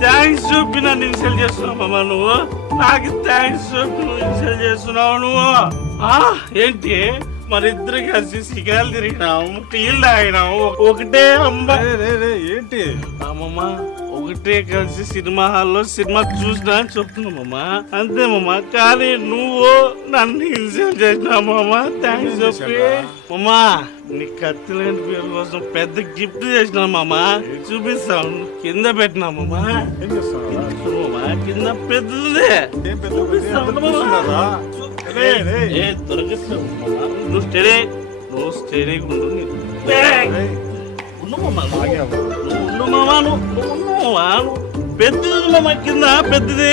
Thanks చెప్పి నన్ను insult చేస్తున్నావు మామ నువ్వు. నాకు థ్యాంక్స్ చెప్పి నువ్వు ఇన్సల్ట్ చేస్తున్నావు నువ్వు. ఏంటి మన ఇద్దరు కలిసి సిగాలు తిరిగినాము, టీలు తాగినాము, ఒకటే అమ్మ ఏంటి అమ్మమ్మ ఒకటే కలిసి సినిమా హాల్లో సినిమా చూసినా అని చెప్తున్నామమ్మా. అంతేమమ్మా. కానీ నువ్వు నన్ను ఇన్సల్ట్ చేసినామమ్మా. థ్యాంక్స్ చెప్పి అమ్మా నీ కత్తిలేని పేరు కోసం పెద్ద గిఫ్ట్ చేసినామమ్మా. చూపిస్తాను. కింద పెట్టినామమ్మా. కింద పెద్దదే దొరికిస్తావు. నువ్వు స్టేడియం పెద్దది మామ కింద పెద్దది.